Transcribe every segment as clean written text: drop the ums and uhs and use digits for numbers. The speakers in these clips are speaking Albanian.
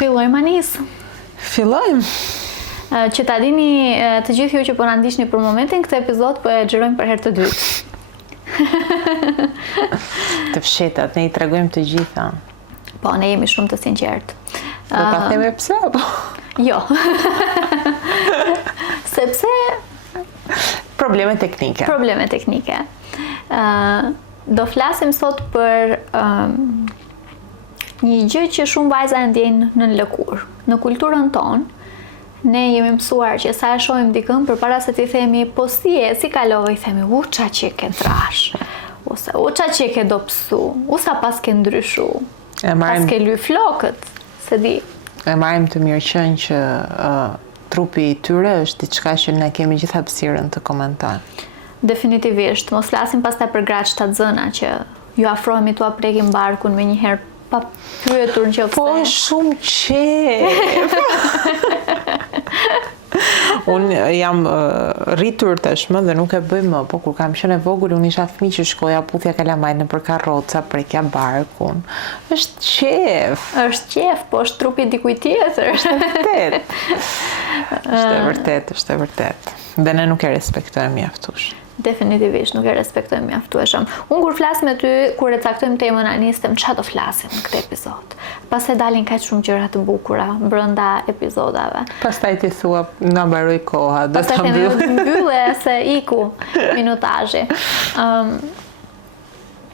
Fillojmë Anis. Fillojmë. Që ta dini të gjithë ju që po na ndiqni për momentin, këtë epizod po e xhirojmë për herë të dytë. Të fshetat, ne I tregojmë të gjitha. Po, ne jemi shumë të sinqertë. Do ta themi pse apo? Jo. Sepse Probleme teknike. Probleme teknike. Do flasim sot për një gjë që shumë vajza e ndjejnë në lëkurë. Në kulturën tonë, ne jemi mësuar që sa e shohim dikën, përpara se t'i themi, po si kalove, I themi, qa që ke trash, ose qa që ke dopsu, sa pas ke ndryshu, pas ke ly flokët, se di. E marrim të mirëqen që trupi I tyre është diçka që ne kemi gjithë hapësirën të komentojmë. Definitivisht, mos flasim pastaj për gratë shtatzëna që ju afrohemi t'u prekim barkun me njëherë pa pyetur nëse. Po shumë qef. Unë jam rritur tashmë dhe nuk e bëj më, po kur kam qenë e vogël unë isha fëmijë që shkoja puthja kalamajt nëpër karroca, prekja barkun. Është qef. Është qef, po është trupi dikujt tjetër. Është e vërtet. Dhe ne nuk e respektojmë mjaftuar. Definitivisht nuk e respektojmë mjaftueshëm. Unë kur flas me ty, kur e caktojmë temën Anis, çfarë do flasim në këtë epizod? Pastaj dalin kaq shumë gjëra të bukura brenda epizodave. Pastaj ti thua, na mbaroi koha, do ta mbyllë se iku minutazhi.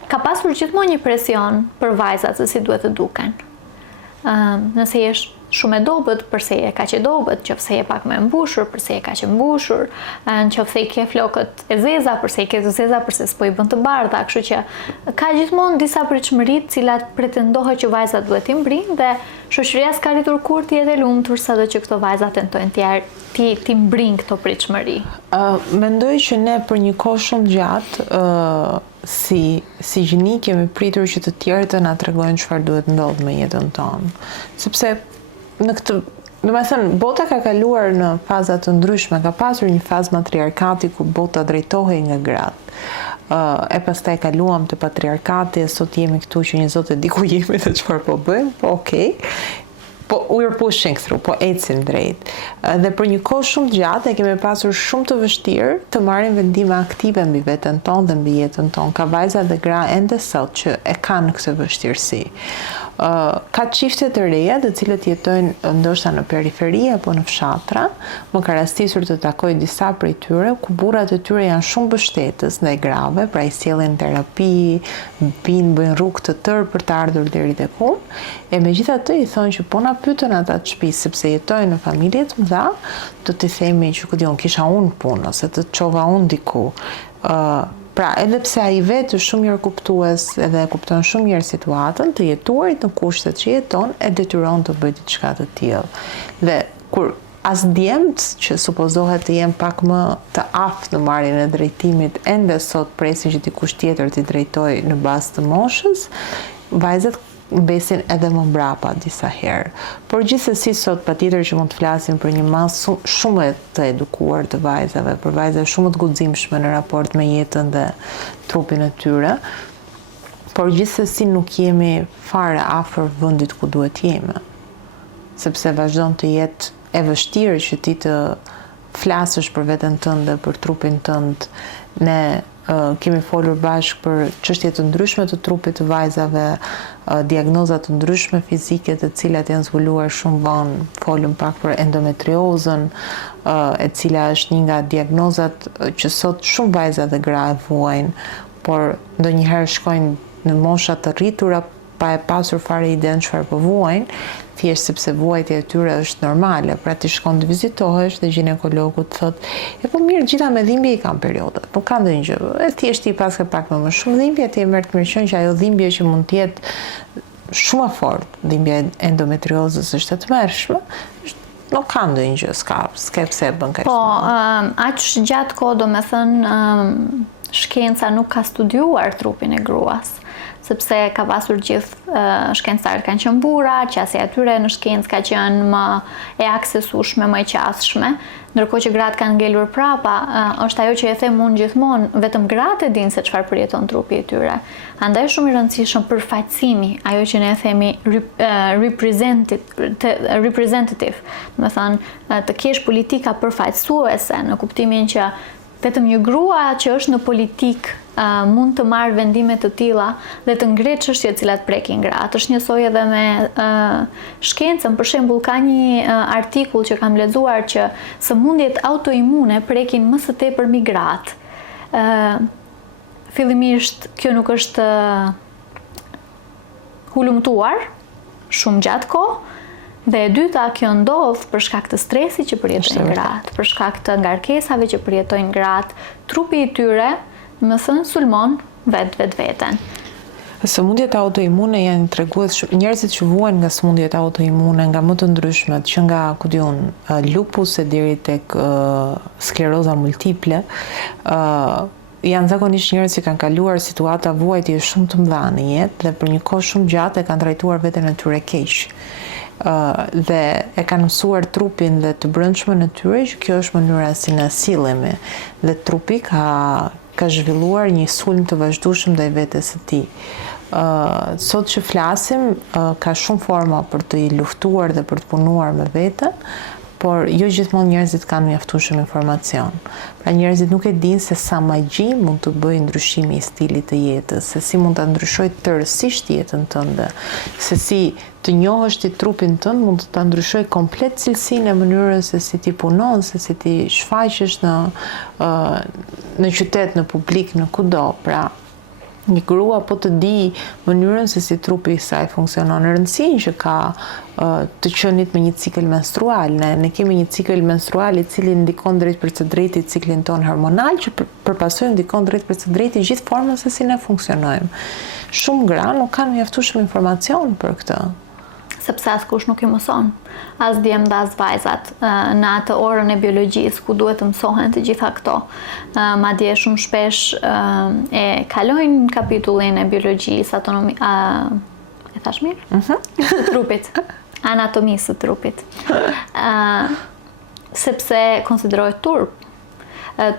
Ka pasur gjithmonë një presion për vajzat se si duhet të duken. Nëse jesh shumë e dobët, përse je kaq e dobët, qofse je pak më e mbushur, përse je kaq e mbushur, qofse I ke flokët e zeza, përse I ke të zeza, përse s'po I bën të bardha, kështu që ka gjithmonë disa pritshmëri të cilat pretendohet që vajzat duhet I mbrinë dhe shoqëria s'ka arritur kurrë të jetë e lumtur sado që këto vajza tentojnë ti mbrinë këto pritshmëri. Mendoj që ne për një kohë shumë gjatë si gjini kemi pritur që të tjerët të na tregojnë çfarë duhet ndodh me jetën tonë. Sepse në këtë, domethënë, bota ka kaluar në faza të ndryshme, ka pasur një fazë matriarkati ku bota drejtohej nga gratë. E pastaj kaluam të patriarkati, sot jemi këtu që një zot e di ku jemi dhe çfarë po bëjmë, po okay. Po we're pushing through, po ecim drejt. Dhe për një kohë shumë gjatë e kemi pasur shumë të vështirë të marrim vendime aktive mbi veten tonë dhe mbi jetën tonë. Ka vajza dhe gra ende sot që e kanë këtë vështirësi. Ka çifte të reja të cilët jetojnë ndoshta në periferi apo në fshatra. Më ka rastisur të takoj disa prej tyre ku burrat e tyre janë shumë mbështetës ndaj grave, pra I sjellin terapi, bëjnë rrugë të tërë për të ardhur deri tek unë. E megjithatë I thonë që po na pyetën ata të shtëpisë sepse jetojnë në familje të mëdha, do t'i themi që kisha unë punë ose të çova unë diku. Pra, edhe pse ai vetë është shumë mirë kuptues edhe e kupton shumë mirë situatën, të jetuarit në kushtet që jeton e detyron të bëjë diçka të tillë. Dhe kur as djemtë që supozohet të jenë pak më të aftë në marrjen e drejtimit, ende sot presin që dikush tjetër t'i drejtojë në bazë të moshës, vajzat besin edhe më mbrapa disa herë. Por gjithsesi sot patjetër që mund të flasim për një masë shumë të edukuar të vajzave, për vajza shumë të guximshme në raport me jetën dhe trupin e tyre. Por gjithsesi nuk jemi fare afër vendit ku duhet jemi. Sepse vazhdon të jetë e vështirë që ti të flasësh për veten tënde, për trupin tënd. Ne kemi folur bashkë për çështje të ndryshme të trupit të vajzave, diagnoza të ndryshme fizike të cilat janë zbuluar shumë vonë. Folëm pak për endometriozën, e cila është një nga diagnozat që sot shumë vajza dhe gra e vuajnë, por ndonjëherë shkojnë në mosha të rritura pa e pasur fare idenë çfarë po vuajnë, thjesht sepse vuajtja e tyre është normale. Pra ti shkon të vizitohesh dhe ginekologu të thotë, e po mirë, gjitha me dhimbje I kanë periodat, nuk ka ndonjë gjë. E thjesht ti pas ke pak më shumë dhimbje, ti e merr të mirëqen që ajo dhimbje që mund të jetë shumë e fortë, dhimbja e endometriozës është e tmerrshme, nuk ka ndonjë gjë, s'ka pse e bën kaq. Po, aq gjatë kohë domethënë shkenca nuk ka studiuar trupin e gruas, sepse ka pasur gjithë shkencëtarët kanë qenë burra, qasja e tyre në shkencë ka qenë më e aksesueshme, më e qasshme, ndërkohë që gratë kanë ngelur prapa, është ajo që e them unë gjithmonë, vetëm gratë e dinë se çfarë përjeton trupi i tyre. Andaj shumë i rëndësishëm përfaqësimi, ajo që ne themi representative, do të thonë të kesh politika përfaqësuese në kuptimin që vetëm një grua që është në politikë mund të marrë vendime të tilla dhe të ngretë çështje të cilat prekin gratë. Është njësoj edhe me shkencën, për shembull ka një artikull që kam lexuar që sëmundjet autoimune prekin më së tepër gratë. Fillimisht kjo nuk është hulumtuar shumë gjatë kohë, dhe e dyta, kjo ndodh për shkak të stresit që përjetojnë gratë, për shkak të ngarkesave që përjetojnë gratë, trupi i tyre, më thënë, sulmon veten. Sëmundjet autoimune janë tregues njerëzit që vuajnë nga sëmundjet autoimune, nga më të ndryshmet, që nga lupus e deri tek skleroza multiple, janë zakonisht njerëz që kanë kaluar situata vuajtje shumë të mëdha në jetë dhe për një kohë shumë gjatë e kanë trajtuar veten e tyre keq. Dhe e kanë mësuar trupin dhe të brendshmën e tyre që kjo është mënyra si na sillemi dhe trupi ka zhvilluar një sulm të vazhdueshëm ndaj vetes së tij. Sot që flasim, ka shumë forma për të i luftuar dhe për të punuar me veten, por jo gjithmonë njerëzit kanë mjaftueshëm informacion. Pra njerëzit nuk e dinë se sa magji mund të bëjë ndryshimi i stilit të jetës, se si mund ta ndryshojë tërësisht jetën tënde, se si të njohësh ti trupin tënd mund të ta ndryshojë komplet cilësinë e mënyrës se si ti punon, se si ti shfaqesh në qytet, në publik, në kudo. Pra një grua po të di mënyrën se si trupi i saj funksionon, në rëndësinë që ka të qenit me një cikël menstrual. Ne kemi një cikël menstrual i cili ndikon drejt për së drejti ciklin ton hormonal, që përpasoj ndikon drejt për së drejti gjithë formën se si ne funksionojmë. Shumë gra nuk kanë mjaftueshëm informacion për këtë. Sepse askush nuk i mëson, as djemt as vajzat në atë orën e biologjisë ku duhet të mësohen të gjitha këto. Madje shumë shpesh e kalojnë kapitullin e biologjisë, e thash mirë? Të trupit, anatomisë të trupit. Sepse konsiderohet turp.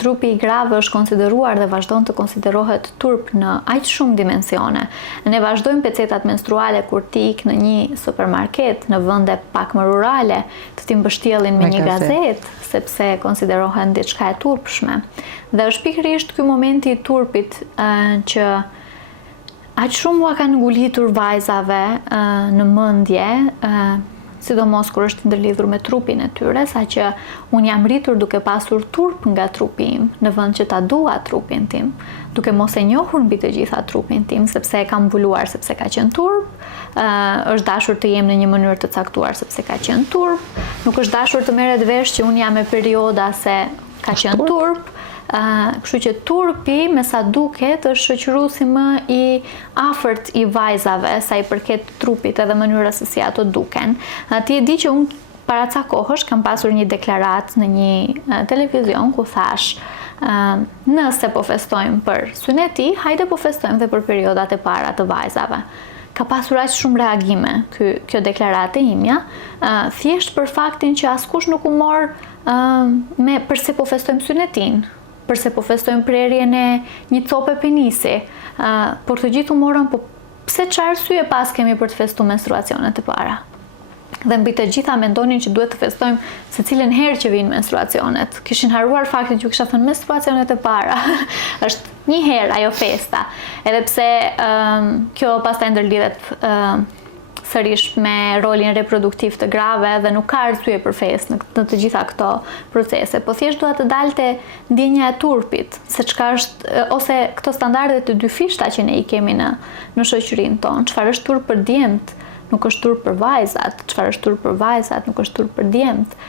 Trupi i grave është konsideruar dhe vazhdon të konsiderohet turp në aq shumë dimensione. Ne vazhdojmë pecetat menstruale kur ti ik në një supermarket në vende pak më rurale, të ti mbështjellin me një gazetë, sepse konsiderohen diçka e turpshme. Dhe është pikërisht ky momenti i turpit që aq shumë ua kanë ngulitur vajzave në mendje, sidomos kur është ndërlidhur me trupin e tyre, saqë unë jam rritur duke pasur turp nga trupi im, në vend që ta dua trupin tim, duke mos e njohur mbi të gjitha trupin tim, sepse e kam mbuluar sepse ka qenë turp, është dashur të jem në një mënyrë të caktuar sepse ka qenë turp, nuk është dashur të merret vesh që unë jam me perioda se ka qenë turp. Kështu që turpi, me sa duket, është shoqëruesi më i afërt i vajzave sa i përket trupit edhe mënyrës se si ato duken. Ti e di që unë para ca kohësh kam pasur një deklaratë në një televizion ku thash, nëse po festojmë për syneti, hajde po festojmë dhe për periodat e para të vajzave. Ka pasur aq shumë reagime kjo deklarate imja, thjesht për faktin që askush nuk u mor me përse po festojmë synetin, përse po festojmë prerjen e një cope penisi, por të gjithë u morën, po pse çfarë arsye pas kemi për të festuar menstruacionet e para? Dhe mbi të gjitha mendonin që duhet të festojmë se cilën herë që vinë menstruacionet. Kishin haruar faktin që kisha thënë menstruacionet e para. Është një herë ajo festa. Edhe pse kjo pastaj ndërlidhet sërish me rolin reproduktiv të grave dhe nuk ka arsye për festë në të gjitha këto procese, po thjesht duhet të dalte ndjenja e turpit, se çka është ose këto standarde të dyfishta që ne i kemi në shoqërinë tonë, çfarë është turp për djemt, nuk është turp për vajzat, çfarë është turp për vajzat, nuk është turp për djemt.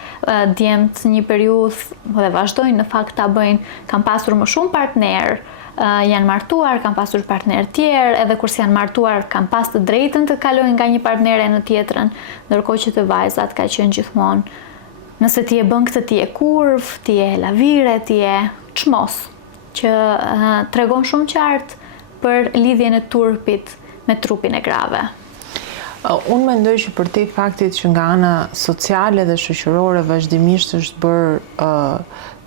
Djemt një periudhë dhe vazhdojnë në fakt ta bëjnë, kanë pasur më shumë partner, janë martuar, kanë pasur partner tjerë, edhe kurse janë martuar kanë pas të drejtën të kalojnë nga një partnere në tjetrën, ndërkohë që të vajzat ka qenë gjithmonë nëse ti e bën këtë ti e kurv, ti e lavire, ti e çmos, që tregon shumë qartë për lidhjen e turpit me trupin e grave. Unë mendoj që për te faktit që nga ana sociale dhe shoqërore vazhdimisht është bërë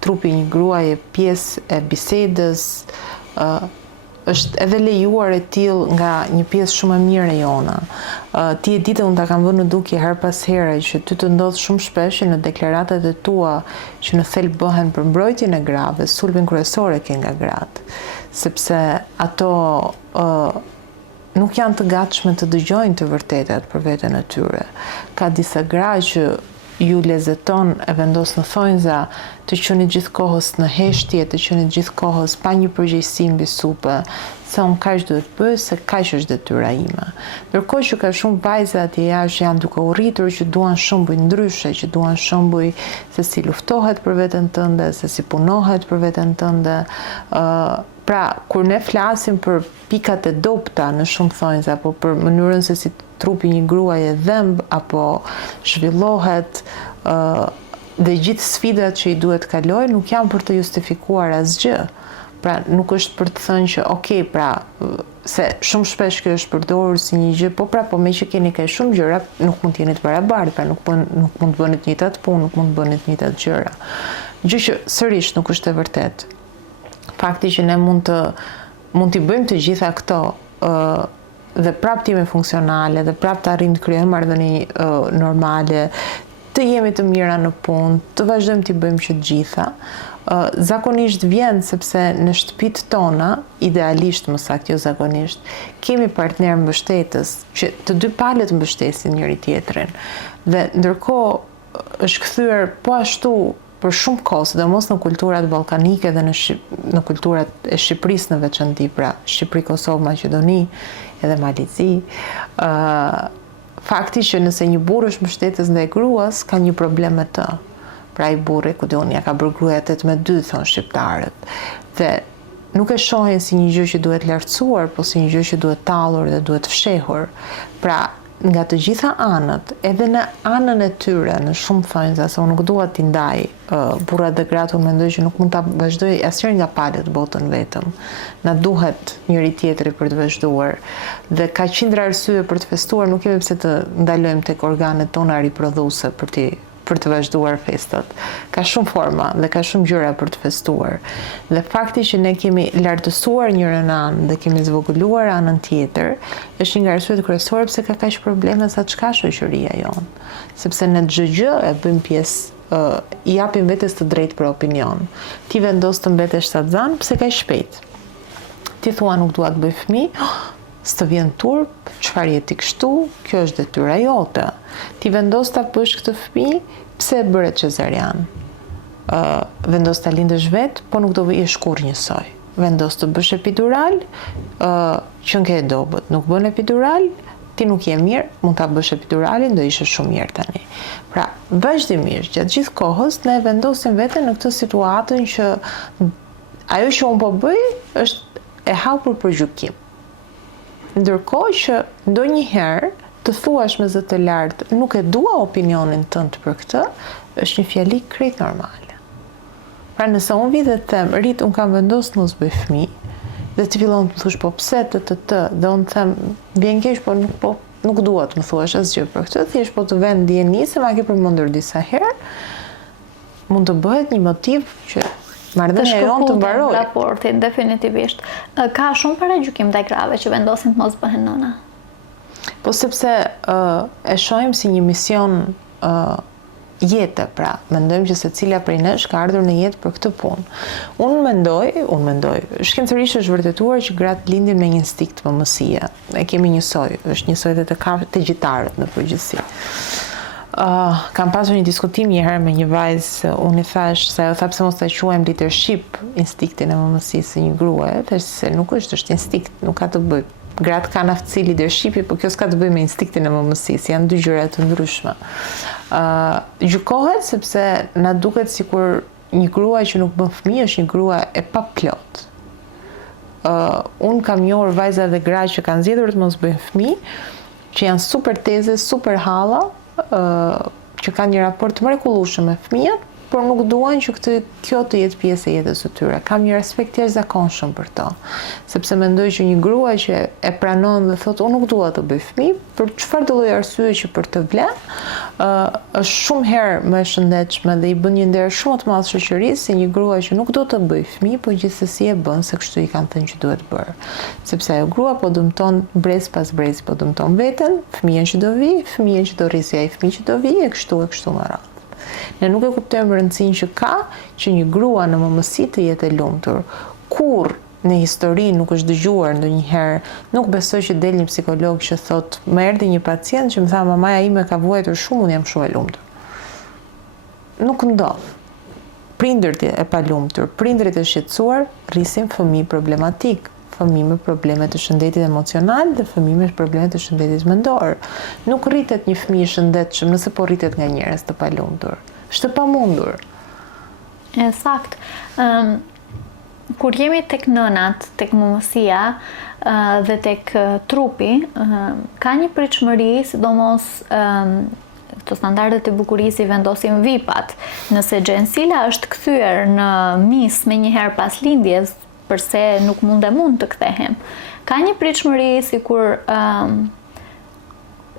trupi një gruaje pjesë e bisedës, është edhe lejuar e tillë nga një pjesë shumë e mirë e jona. Ti e ditë, unë ta kam vënë në dukje her pas here që ty të ndodh shumë shpesh në deklaratat e tua që në thelb bëhen për mbrojtjen e grave, sulmin kryesor e ke nga gratë, sepse ato nuk janë të gatshme të dëgjojnë të vërtetat për veten e tyre. Ka disa gra që ju lezeton e vendos në thonjza të qenit gjithkohës në heshtje, të qenit gjithkohës pa një përgjegjësi mbi supe, se unë kaq duhet bëj, se kaq është detyra ime. Ndërkohë që ka shumë vajza atje jashtë që janë duke u rritur, që duan shembuj ndryshe, që duan shembuj se si luftohet për veten tënde, se si punohet për veten tënde. Pra, kur ne flasim për pikat e dobta në shumë thonjza, apo për mënyrën se si trupi një gruaje dhemb apo zhvillohet, dhe gjithë sfidat që i duhet kaloj, nuk janë për të justifikuar asgjë. Pra, nuk është për të thënë që okay, pra, se shumë shpesh kjo është përdorur si një gjë, po me që keni kaq shumë gjëra, nuk mund të jeni të barabartë, pra nuk mund të bëni të njëjtat punë, nuk mund të bëni të njëjtat gjëra. Gjë që sërish nuk është e vërtetë. Fakti që ne mund t'i bëjmë të gjitha këto dhe prap t'jemi funksionale, dhe prap të arrim të krijojmë marrëdhënie normale, të jemi të mira në punë, të vazhdojmë t'i bëjmë që të gjitha, zakonisht vjen sepse në shtëpitë tona, idealisht më saktë, jo zakonisht, kemi partner mbështetës, që të dy palët mbështesin njëri tjetrin. Dhe ndërkohë është kthyer po ashtu për shumë kohë, sidomos në kulturat ballkanike dhe në kulturat e Shqipërisë në veçanti, pra Shqipëri, Kosovë, Maqedoni edhe Malizi, fakti që nëse një burrë është mbështetës ndaj gruas, ka një problem me të. Pra i burri, ku diun, ja ka bërë gruaja 18-2, thon shqiptarët. Dhe nuk e shohin si një gjë që duhet lartësuar, po si një gjë që duhet tallur dhe duhet fshehur. Pra, nga të gjitha anët, edhe në anën e tyre, në shumë thonjza, se unë nuk dua t'i ndaj burrat dhe gratë, unë mendoj që nuk mund ta vazhdoj asnjëri nga palët botën vetëm. Na duhet njëri tjetri për të vazhduar. Dhe ka qindra arsye për të festuar, nuk kemi pse të ndalojmë tek organet tona riprodhuese për të vazhduar festat. Ka shumë forma dhe ka shumë gjëra për të festuar. Dhe fakti që ne kemi lartësuar njërën anë dhe kemi zvogëluar anën tjetër, është një nga arsyet kryesore pse ka kaq probleme sa çka shoqëria jonë. Sepse ne çdo gjë e bëjmë pjesë, i japim vetes të drejtë për opinion. Ti vendos të mbetesh saxan, pse kaq shpejt? Ti thua nuk dua të bëj fëmijë, s'të vjen turp, çfarë je ti kështu, kjo është detyra jote. Ti vendos ta bësh këtë fëmijë, pse e bëre cezarian? Vendos ta lindësh vet, po nuk do vëjesh kurrë njësoj. Vendos të bësh epidural, që nke e dobët, nuk bën epidural, ti nuk je mirë, mund ta bësh epiduralin, do ishe shumë mirë tani. Pra, vazhdimisht, gjatë gjithë kohës, ne vendosim veten në këtë situatën që ajo që unë po bëj është e hapur për gjykim. Ndërkohë që ndonjëherë të thuash me zë të lartë, nuk e dua opinionin tënd për këtë, është një fjali krejt normale. Pra nëse unë vi dhe të them, Rit, unë kam vendosur mos bëj fëmijë, dhe ti fillon të më thush po pse dhe unë them, vjen keq, po nuk dua të më thuash asgjë për këtë, thjesht po të vend ndjeni se ma ke përmendur disa herë, mund të bëhet një motiv që marrëdhënia jonë të mbarojë. Raportin, definitivisht. Ka shumë paragjykim ndaj grave që vendosin të mos bëhen nëna. Po sepse e shohim si një mision jete, pra, mendojmë që secila prej nesh ka ardhur në jetë për këtë punë. Unë mendoj, shkencërisht është vërtetuar që gratë lindin me një instinkt mëmësie. E kemi njësoj, është njësoj dhe të gjitarët në përgjithësi. Kam pasur një diskutim një herë me një vajzë, unë i thash se ajo tha pse mos ta quajmë leadership instinktin e mëmësisë së një gruaje, thash se nuk është instinkt, nuk ka të bëjë. Gratë kanë aftësi leadershipi, por kjo s'ka të bëjë me instinktin e mëmësisë, janë dy gjëra të ndryshme. Gjykohet sepse na duket sikur një grua që nuk bën fëmijë është një grua e paplot. Unë kam njohur vajza dhe gra që kanë zgjedhur të mos bëjnë fëmijë, që janë super teze, super halla, që kanë një raport të mrekullueshëm me fëmijët, por nuk duan që kjo të jetë pjesë e jetës së tyre. Kam një respekt të jashtëzakonshëm për to, sepse mendoj që një grua që e pranon dhe thotë unë nuk dua të bëj fëmijë, për çfarë do lloj arsye që për të vlen, është shumë herë më e shëndetshme dhe i bën një nder shumë të madh shoqërisë se një grua që nuk do të bëj fëmijë, por gjithsesi e bën se kështu i kanë thënë që duhet bërë. Sepse ajo grua po dëmton brez pas brez, po dëmton veten, fëmijën që do vi, fëmijën që do rrisi ai fëmijë që do vi e kështu me radhë. Ne nuk e kuptojmë rëndësinë që ka që një grua në momësi të jetë e lumtur. Kur në histori nuk është dëgjuar ndonjëherë, nuk besoj që del një psikolog që thotë, më erdhi një pacient që më tha mamaja ime ka vuajtur shumë, unë jam shumë e lumtur. Nuk ndodh. Prindërit e palumtur, prindërit e shqetësuar rrisin fëmijë problematik, fëmijë me probleme të shëndetit emocional dhe fëmijë me probleme të shëndetit mendor. Nuk rritet një fëmijë i shëndetshëm nëse po rritet nga njerëz të palumtur. Është e pamundur. Sakt. Kur jemi tek nënat, tek momësia dhe tek trupi, ka një pritshmëri, sidomos këto standardet e bukurisë i vendosin vipat. Nëse Gjensila është kthyer në mis me njëherë pas lindjes, përse nuk mund të kthehem. Ka një pritshmëri sikur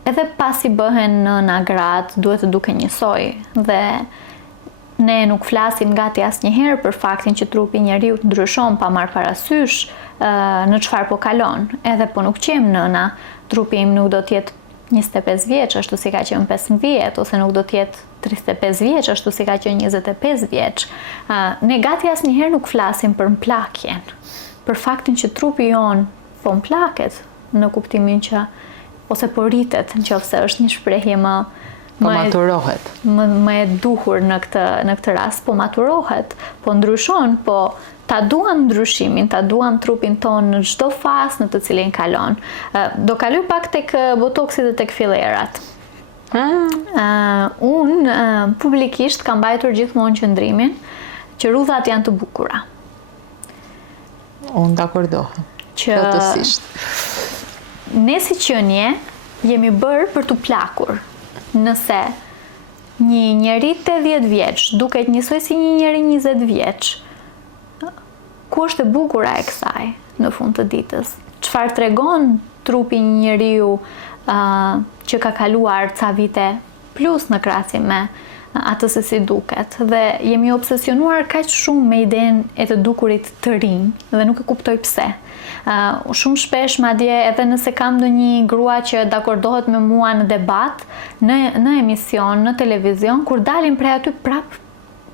edhe pasi bëhen nëna gratë, duhet të duken njësoj dhe ne nuk flasim gati asnjëherë për faktin që trupi njeriu ndryshon pa marrë parasysh në çfarë po kalon. Edhe po nuk qem nëna, trupi im nuk do të jetë 25 vjeç ashtu si ka qenë 15, ose nuk do të jetë 35 vjeç ashtu si ka qenë 25 vjeç. Ne gati asnjëherë nuk flasim për mplakjen, për faktin që trupi jon po mplaket në kuptimin që ose po rritet, nëse është një shprehje maturohet. Më e duhur në këtë rast, po maturohet, po ndryshon, po ta duam ndryshimin, ta duam trupin ton në çdo fazë në të cilin kalon. Do kaloj pak tek botoksi dhe tek fillerat. Unë publikisht kam mbajtur gjithmonë qëndrimin që rrudhat janë të bukura. Unë dakordohem. Plotësisht. Ne si qenie jemi bërë për të plakur. Nëse një njeri 80 vjeç duket njësoj si një njeri 20 vjeç, ku është e bukura e kësaj në fund të ditës? Çfarë tregon trupi një njeriu që ka kaluar ca vite plus në krahasim me atë se si duket, dhe jemi obsesionuar kaq shumë me idenë e të dukurit të rinj dhe nuk e kuptoj pse. Shumë shpesh madje edhe nëse kam ndonjë grua që dakordohet me mua në debat, në emision, në televizion, kur dalim prej aty prap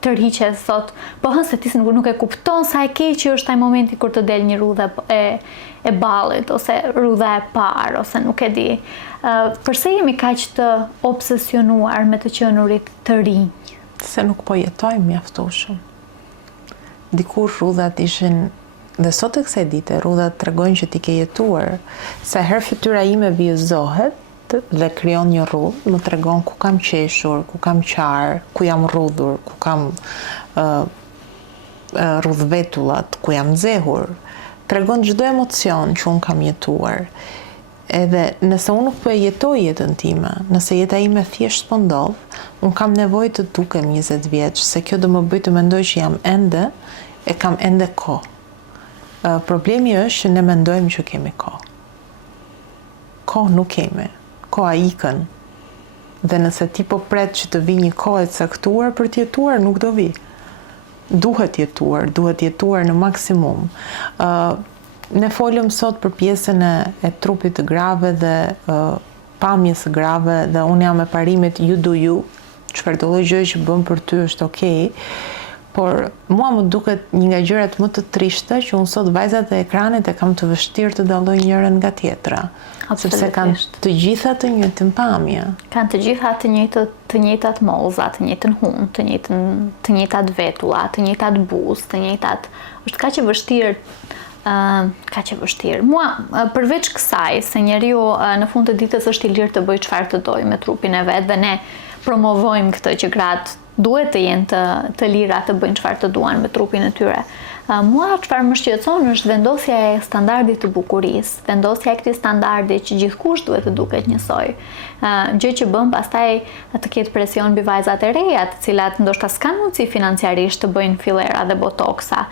tërhiqet, thot, po se ti nuk e kupton sa e keq është ai momenti kur të del një rrudha e ballit ose rrudha e parë ose nuk e di. Përse jemi kaq të obsesionuar me të qenurit të rinj? Se nuk po jetojmë mjaftueshëm. Dikur rrudhat ishin, dhe sot e kësaj dite rrudhat tregojnë që ti ke jetuar, sa herë fytyra ime vijëzohet dhe krijon një rrudhë, më tregon ku kam qeshur, ku kam qarë, ku jam rrudhur, ku kam rrudhvetullat, ku jam nxehur. Tregon çdo emocion që unë kam jetuar. Edhe nëse unë nuk po e jetoj jetën time, nëse jeta ime thjesht po ndodh, unë kam nevojë të dukem 20 vjeç, se kjo do më bëj të mendoj që jam kam ende kohë. Problemi është që ne mendojmë që kemi kohë. Kohë nuk kemi. Koha ikën. Dhe nëse ti po pret që të vi një kohë e caktuar për të jetuar, nuk do vi. Duhet jetuar në maksimum. Ne folëm sot për pjesën e trupit të grave dhe pamjes së grave, dhe unë jam me parimet you do you, çfarë do lloj gjë që bën për ty është okay. Por mua më duket një nga gjërat më të trishta që unë sot vajzat e ekranit e kam të vështirë të dalloj njërin nga tjetra. Sepse kanë të gjitha të njëjtën pamje. Kanë të gjitha të njëjtat moza, të njëjtën hund, të njëjtat vetulla, të njëjtat buzë, të njëjtat. Është kaq e vështirë. Mua, përveç kësaj, se njeriu në fund të ditës është i lirë të bëjë çfarë të dojë me trupin e vet, dhe ne promovojmë këtë që gratë duhet të jenë të lira të bëjnë çfarë të duan me trupin e tyre. Mua çfarë më shqetëson është vendosja e standardit të bukurisë, vendosja e këtij standardi që gjithkush duhet të duket njësoj. Gjë që bën pastaj të ketë presion mbi vajzat e reja, të cilat ndoshta s'kan mundësi financiarisht të bëjnë fillera dhe botoksa.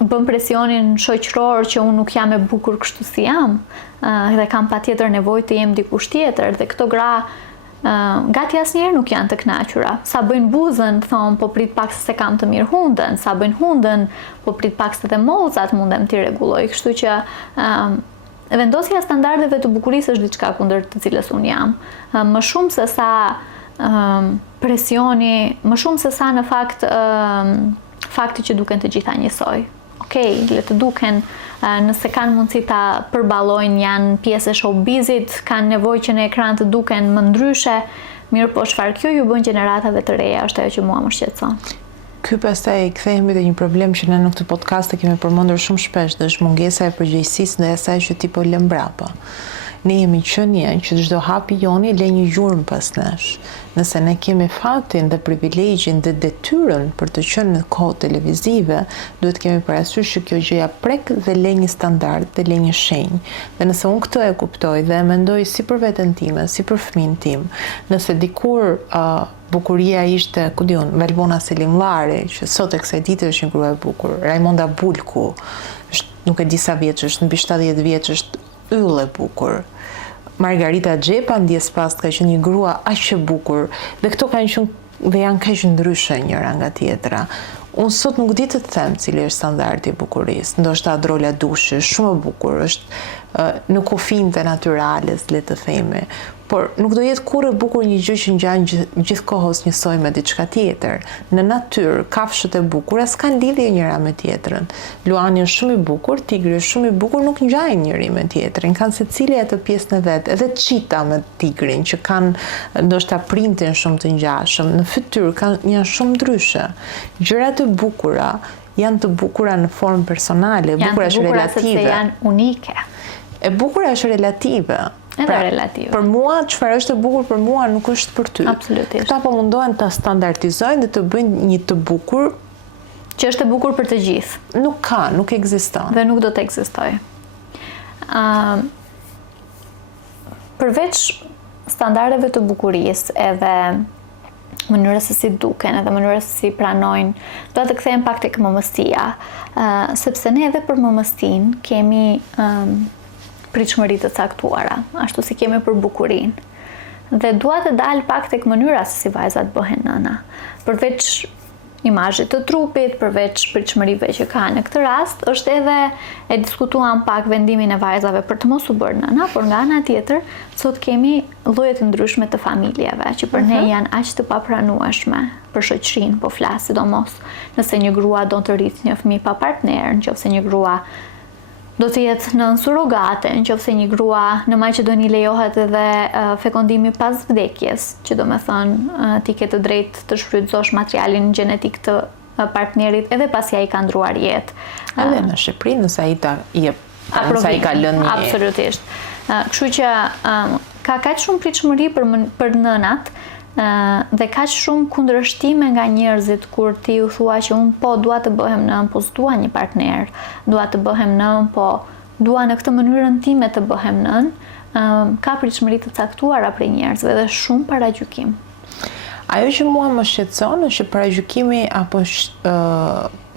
Bën presionin shoqëror që unë nuk jam e bukur kështu si jam, dhe kam patjetër nevojë të jem dikush tjetër, dhe këto gra gati asnjëherë nuk janë të kënaqura. Sa bëjnë buzën, thon, po prit pak se kam të mirë hundën, sa bëjnë hundën, po prit pak se të mollzat mundem t'i rregulloj. Kështu që vendosja e standardeve të bukurisë është diçka kundër të cilës unë jam. Më shumë se sa presioni, më shumë se sa në fakt fakti që duken të gjitha njësoj. Okej, le të duken, nëse kanë mundësi ta përballojnë, janë pjesë e showbizit, kanë nevojë që në ekran të duken më ndryshe, mirë po çfarë kjo ju bën gjeneratave të reja është ajo që mua më shqetëson. Ky pastaj kthehemi te një problem që ne në këtë podcast e kemi përmendur shumë shpesh, dhe është mungesa e përgjegjësisë ndaj asaj që ti po lë mbrapa. Ne jemi qenie që çdo hapi joni lë një gjurmë pas nesh. Nëse ne kemi fatin dhe privilegjin dhe detyrën për të qenë në kohë televizive, duhet kemi parasysh që kjo gjëja prek dhe lë një standard dhe lë një shenjë. Dhe nëse unë këtë e kuptoj dhe e mendoj si për veten time, si për fëmin tim, nëse dikur bukuria ishte, ku diun, Valbona Selimllari, që sot e kësaj dite është një grua e bukur, Raimonda Bulku, është nuk e di sa vjeç është, mbi 70 vjeç, është yll e bukur. Margarita Xhepa ndjes pas ka qenë një grua aq e bukur, dhe këto kanë qenë dhe janë kaq ndryshe njëra nga tjetra. Unë sot nuk di të them cili është standardi i bukurisë. Ndoshta Adrola Dushi është shumë e bukur, është në kufijtë natyrales, le të themi. Por nuk do jetë kurrë e bukur një gjë që ngjan gjithkohës njësoj me diçka tjetër. Në natyrë, kafshët e bukura s'kan lidhje njëra me tjetrën. Luani është shumë i bukur, tigri është shumë i bukur, nuk ngjajnë njëri me tjetrin. Kanë secili atë pjesën e vet, edhe çita me tigrin që kanë ndoshta printin shumë të ngjashëm, në fytyrë janë shumë ndryshe. Gjërat e bukura janë të bukura në formë personale, bukura është relative. Sepse janë unike. E bukura është relative. Relative. Për mua, çfarë është e bukur për mua nuk është për ty. Absolutisht. Këta po mundohen ta standardizojnë dhe të bëjnë një të bukur që është e bukur për të gjithë. Nuk ekziston. Dhe nuk do të ekzistojë. Përveç standardeve të bukurisë edhe mënyrës se si duken, edhe mënyrës se si pranojnë, do të kthehem pak tek mëmësia, sepse ne edhe për mëmëstinë kemi pritshmëri të caktuara, ashtu si kemi për bukurinë. Dhe dua të dal pak tek mënyra se si vajzat bëhen nëna. Përveç imazhit të trupit, përveç pritshmërive që ka në këtë rast, është edhe e diskutuam pak vendimin e vajzave për të mos u bërë nëna, por nga ana tjetër, sot kemi lloje të ndryshme të familjeve që për ne janë aq të papranueshme për shoqërinë, po flas sidomos nëse një grua do të rritë një fëmijë pa partner, nëse një grua do të jetë në surrogate, nëse një grua në Maqedoni lejohet edhe fekondimi pas vdekjes, që do me thënë ti ke të drejtë të shfrytëzosh materialin gjenetik të partnerit edhe pasi ai ka ndruar jetë. Edhe në Shqipëri, nëse ai ka lënë një. Absolutisht. Kështu që ka kaq shumë pritshmëri për nënat, dhe kaq shumë kundërshtime nga njerëzit kur ti u thua që unë po dua të bëhem nën, po s'dua një partner, dua të bëhem nën, po dua në këtë mënyrën time të bëhem nën, ka pritshmëri të caktuara prej njerëzve dhe shumë paragjykim. Ajo që mua më shqetëson është që paragjykimi apo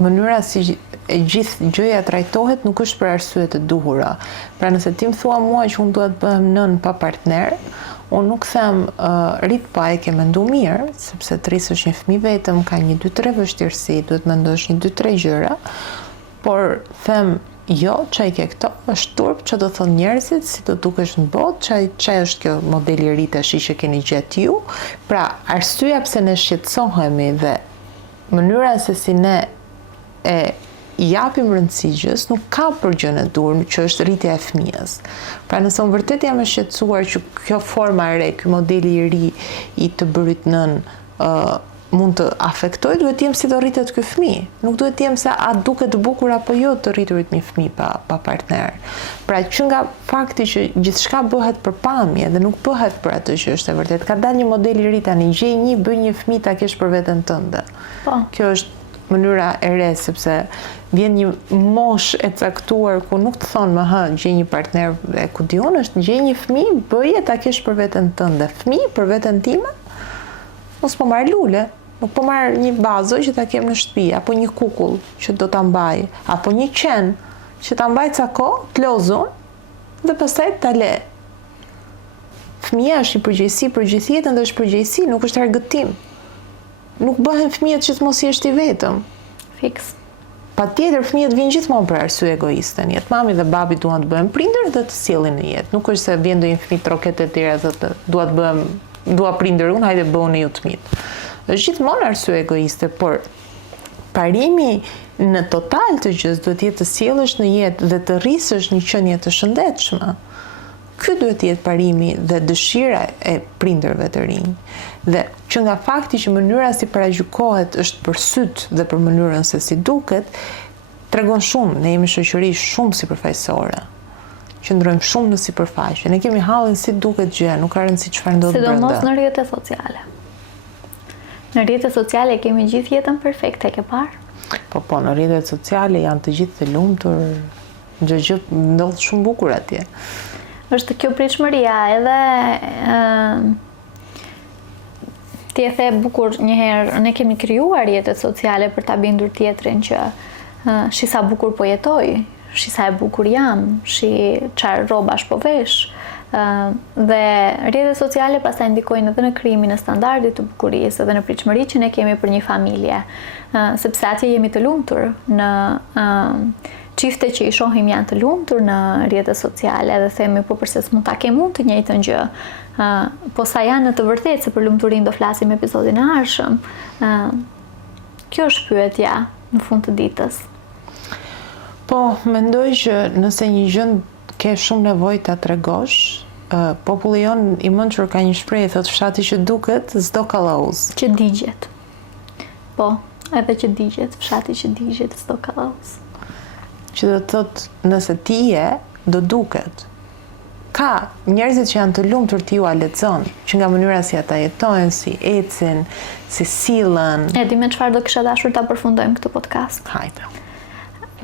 mënyra si e gjithë gjëja trajtohet nuk është për arsye të duhura. Pra nëse ti më thua mua që unë dua të bëhem nën pa partner, unë nuk them rrit pa e ke mendu mirë, sepse të rrisësh një fëmijë vetëm ka 1-2-3 vështirësi, duhet mendosh 1-2-3 gjëra, por them jo, çaj ke këto, është turp, që do thonë njerëzit, si do dukesh në botë, çaj është kjo modeli i ri tash që keni gjetë ju. Pra, arsyeja pse ne shqetësohemi dhe mënyra se si ne e japim rëndësi gjës nuk ka për gjën e dur, që është rritja e fëmijës. Pra nëse unë vërtet jam e shqetësuar që kjo forma e re, ky modeli i ri i të bërit nën mund të afektoj, duhet të jem si të rritet ky fëmijë. Nuk duhet të jem se a duket bukur apo jo të rriturit një fëmijë pa partner. Pra që nga fakti që gjithçka bëhet për pamje dhe nuk bëhet për atë që është e vërtet. Ka dalë një model i ri tani, gjej një, bëj një fëmijë ta kesh për veten tënde. Po. Kjo është mënyra e re, sepse vjen një mosh e caktuar ku nuk të thonë më gjej një partner e ku diun është gjej një fëmijë, bëje ta kesh për veten tënde. Fëmijë për veten time? Mos po marr lule, nuk po marr një vazo që ta kem në shtëpi, apo një kukull që do ta mbaj, apo një qen që ta mbaj ca kohë, të lozun dhe pastaj ta le. Fëmia është një përgjegjësi për gjithë jetën dhe është përgjegjësi, nuk është argëtim. Nuk bëhen fëmijët që të mos jesh ti vetëm. Fiks. Patjetër fëmijët vijnë gjithmonë për arsye egoiste në jetë. Mami dhe babi duan të bëhen prindër dhe të sjellin në jetë. Nuk është se vjen ndonjë fëmijë troket e tjera thotë dua prindër unë, hajde bëhuni ju të fëmijët. Është gjithmonë arsye egoiste, por parimi në total të gjës duhet jetë të sjellësh në jetë dhe të rrisësh një qenie të shëndetshme. Ky duhet të jetë parimi dhe dëshira e prindërve të rinj. Dhe që nga fakti që mënyra si paragjykohet është për syt dhe për mënyrën se si duket, tregon shumë, ne jemi shoqëri shumë sipërfaqësore. Qëndrojmë shumë në sipërfaqe. Ne kemi hallin si duket gjë, nuk ka rëndësi çfarë ndodh brenda. Sidomos në rrjetet sociale. Në rrjetet sociale kemi gjithë jetën perfekte, ke parë? Po, në rrjetet sociale janë të gjithë të lumtur, gjë ndodh shumë bukur atje. Është kjo pritshmëria edhe ti e the bukur një herë, ne kemi krijuar rrjetet sociale për ta bindur tjetrin që shi sa bukur po jetoj, shi sa e bukur jam, shi çfarë rrobash po vesh. Dhe rrjetet sociale pastaj ndikojnë edhe në krijimin e standardit të bukurisë dhe në pritshmërinë që ne kemi për një familje, sepse atje jemi të lumtur në çifte që i shohim janë të lumtur në rrjetet sociale dhe themi po përse s'mund ta kem unë të njëjtën gjë. Po sa janë në të vërtetë, se për lumturinë do flasim episodin e ardhshëm. Kjo është pyetja në fund të ditës. Po, mendoj që nëse një gjë ke shumë nevojë ta tregosh, populli jon i mençur ka një shprehje, thotë fshati që duket s'do kallauz. Që digjet. Po, edhe që digjet, fshati që digjet s'do kallauz. Që do të thotë nëse ti je, do duket. Ka njerëzit që janë të lumtur ti ju a lexon, që nga mënyra si ata jetojnë, si ecin, si sillen. E di me çfarë do kisha dashur ta përfundojmë këtë podcast? Hajde.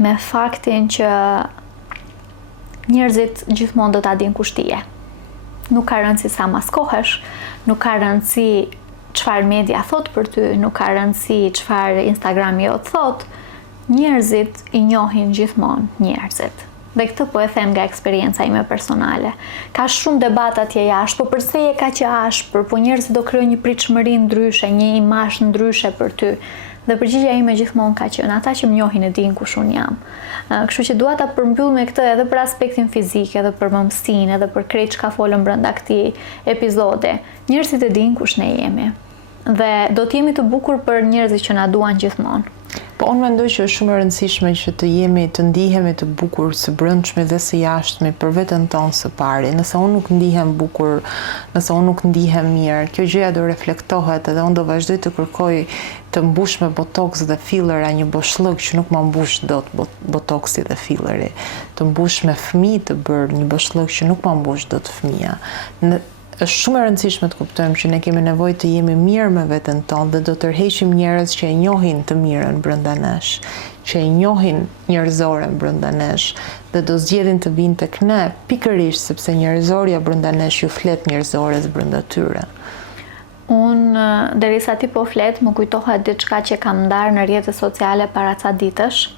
Me faktin që njerëzit gjithmonë do ta dinë kush ti je. Nuk ka rëndësi sa maskohesh, nuk ka rëndësi çfarë media thot për ty, nuk ka rëndësi çfarë Instagrami jot thot. Njerëzit i njohin gjithmonë njerëzit. Dhe këtë po e them nga eksperienca ime personale. Ka shumë debat atje jashtë, po përse je kaq e ashpër, po njerëzit do krijojnë një pritshmëri ndryshe, një imazh ndryshe për ty. Dhe përgjigjja ime gjithmonë ka qenë ata që më njohin e dinë kush unë jam. Kështu që dua ta përmbyll me këtë edhe për aspektin fizik, edhe për mëmsinë, edhe për krejt çka folëm brenda këtij epizodi. Njerëzit e dinë kush ne jemi. Dhe do të jemi të bukur për njerëzit që na duan gjithmonë. Po unë mendoj që është shumë e rëndësishme që të ndihemi të bukur së brendshme dhe së jashtme për veten tonë së pari. Nëse unë nuk ndihem bukur, nëse unë nuk ndihem mirë, kjo gjëja do reflektohet edhe unë do vazhdoj të kërkoj të mbush me botox dhe fillera një boshllëk që nuk ma mbush dot botoxi dhe filleri. Të mbush me fëmijë të bërë një boshllëk që nuk ma mbush dot fëmia. Është shumë e rëndësishme të kuptojmë që ne kemi nevojë të jemi mirë me veten tonë dhe do të tërheqim njerëz që e njohin të mirën brenda nesh, që e njohin njerëzoren brenda nesh dhe do zgjedhin të vinë tek ne pikërisht sepse njerëzoria brenda nesh ju flet njerëzores brenda tyre. Unë derisa ti po flet, më kujtohet diçka që kam ndarë në rrjetet sociale para ca ditësh.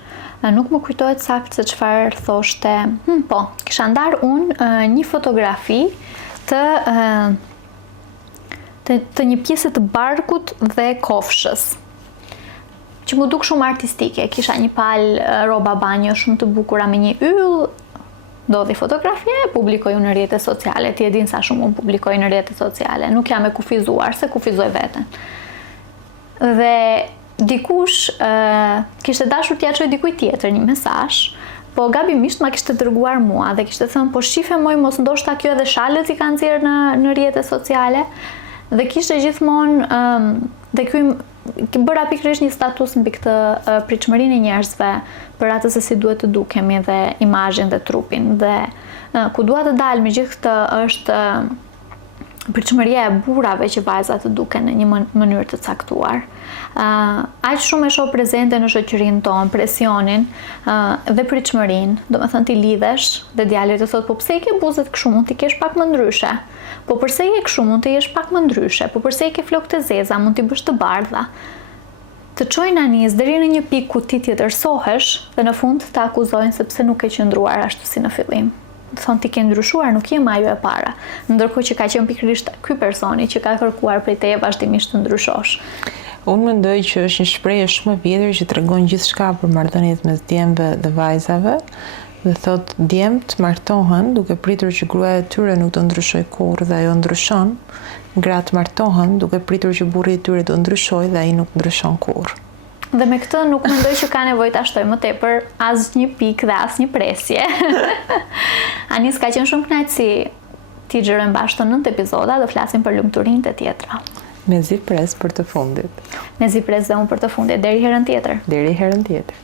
Nuk më kujtohet saktë se çfarë thoshte. Po, kisha ndarë unë një fotografi të një pjesë të barkut dhe kofshës, që më duk shumë artistike. Kisha një palë roba banjo shumë të bukura me një yll, ndodhi fotografie, publikoj në rrjetet sociale. Ti e din sa shumë unë publikoj në rrjetet sociale. Nuk jam e kufizuar, se kufizoj veten. Dhe dikush kishte dashur t'ia çoj dikujt tjetër një mesazh, po gabimisht ma kishte dërguar mua dhe kishte thënë po shife moj mos ndoshta kjo edhe shalët i kanë nxjerrë në rrjetet sociale dhe kishte gjithmonë dhe ky bëra pikërisht një status mbi këtë pritshmërinë e njerëzve për atë se si duhet të dukemi dhe imazhin dhe trupin, dhe ku dua të dal me gjithë këtë është pritshmëria e burrave që vajzat të duken në një mënyrë të caktuar. Aq shumë e shoh prezente në shoqërinë tonë presionin dhe pritshmërinë, domethënë ti lidhesh dhe djali të thotë po pse i ke buzët kështu, mund t'i kesh pak më ndryshe. Po përse je kështu, mund të jesh pak më ndryshe. Po përse i ke flokët e zeza, mund t'i bësh të bardha. Të çojnë anis deri në një pikë ku ti tjetërsohesh dhe në fund të akuzojnë sepse nuk ke qëndruar ashtu si në fillim. Thonë ti ke ndryshuar, nuk jem ajo e para. Ndërkohë që ka qenë pikërisht ky personi që ka kërkuar prej teje vazhdimisht të ndryshosh. Unë mendoj që është një shprehje shumë e vjetër që tregon gjithçka për marrëdhëniet mes djemve dhe vajzave. Dhe thot djemt martohen duke pritur që gruaja e tyre nuk do ndryshojë kurrë dhe ajo ndryshon. Gratë martohen duke pritur që burri i tyre do ndryshojë dhe ai nuk ndryshon kurrë. Dhe me këtë nuk mendoj që ka nevojë ta shtoj më tepër asnjë pikë dhe asnjë presje. Anis, ka qenë shumë kënaqësi ti xhirojmë bashkë të 9 epizoda dhe flasim për lumturinë e tjetra. Me zi pres për të fundit. Me zi pres dhe unë për të fundit. Deri herën tjetër. Deri herën tjetër.